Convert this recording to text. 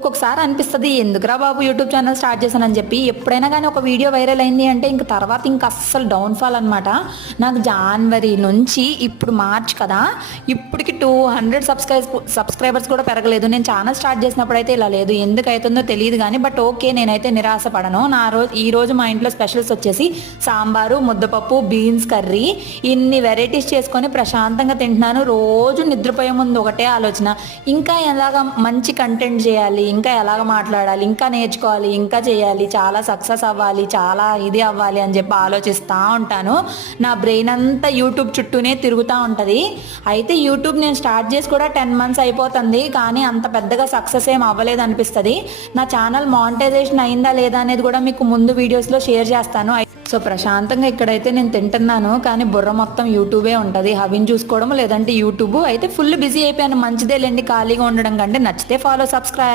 ఒక్కొక్కసారి అనిపిస్తుంది ఎందుకురా బాబు యూట్యూబ్ ఛానల్ స్టార్ట్ చేశానని చెప్పి? ఎప్పుడైనా కానీ ఒక వీడియో వైరల్ అయింది అంటే ఇంక తర్వాత ఇంక అస్సలు డౌన్ఫాల్ అనమాట నాకు జనవరి నుంచి ఇప్పుడు మార్చ్ కదా ఇప్పటికి టూ హండ్రెడ్ సబ్స్క్రైబ్ సబ్స్క్రైబర్స్ కూడా పెరగలేదు. నేను ఛానల్ స్టార్ట్ చేసినప్పుడు అయితే ఇలా లేదు ఎందుకు అవుతుందో తెలియదు కానీ బట్ ఓకే నేనైతే నిరాశపడను నా రోజు ఈ రోజు మా ఇంట్లో స్పెషల్స్ వచ్చేసి సాంబారు ముద్దపప్పు బీన్స్ కర్రీ ఇన్ని వెరైటీస్ చేసుకొని ప్రశాంతంగా తింటున్నాను. రోజు నిద్రపోయే ముందు ఒకటే ఆలోచన. ఇంకా ఎలాగ మంచి కంటెంట్ చేయాలి? ఇంకా ఎలాగ మాట్లాడాలి ఇంకా నేర్చుకోవాలి ఇంకా చేయాలి చాలా సక్సెస్ అవ్వాలి చాలా ఇది అవ్వాలి అని చెప్పి ఆలోచిస్తూ ఉంటాను. నా బ్రెయిన్ అంతా యూట్యూబ్ చుట్టూనే తిరుగుతూ ఉంటుంది. అయితే యూట్యూబ్ నేను స్టార్ట్ చేసి కూడా టెన్ మంత్స్ అయిపోతుంది కానీ అంత పెద్దగా సక్సెస్ ఏం అవ్వలేదు అనిపిస్తుంది. నా ఛానల్ మానిటైజేషన్ అయిందా లేదా అనేది కూడా మీకు ముందు వీడియోస్లో షేర్ చేస్తాను. సో ప్రశాంతంగా ఇక్కడైతే నేను తింటున్నాను కానీ బుర్ర మొత్తం యూట్యూబే ఉంటుంది. హవిని చూసుకోవడం లేదంటే యూట్యూబ్. అయితే ఫుల్ బిజీ అయిపోయాను మంచిదేలేండి ఖాళీగా ఉండడం కంటే నచ్చితే ఫాలో సబ్స్క్రైబ్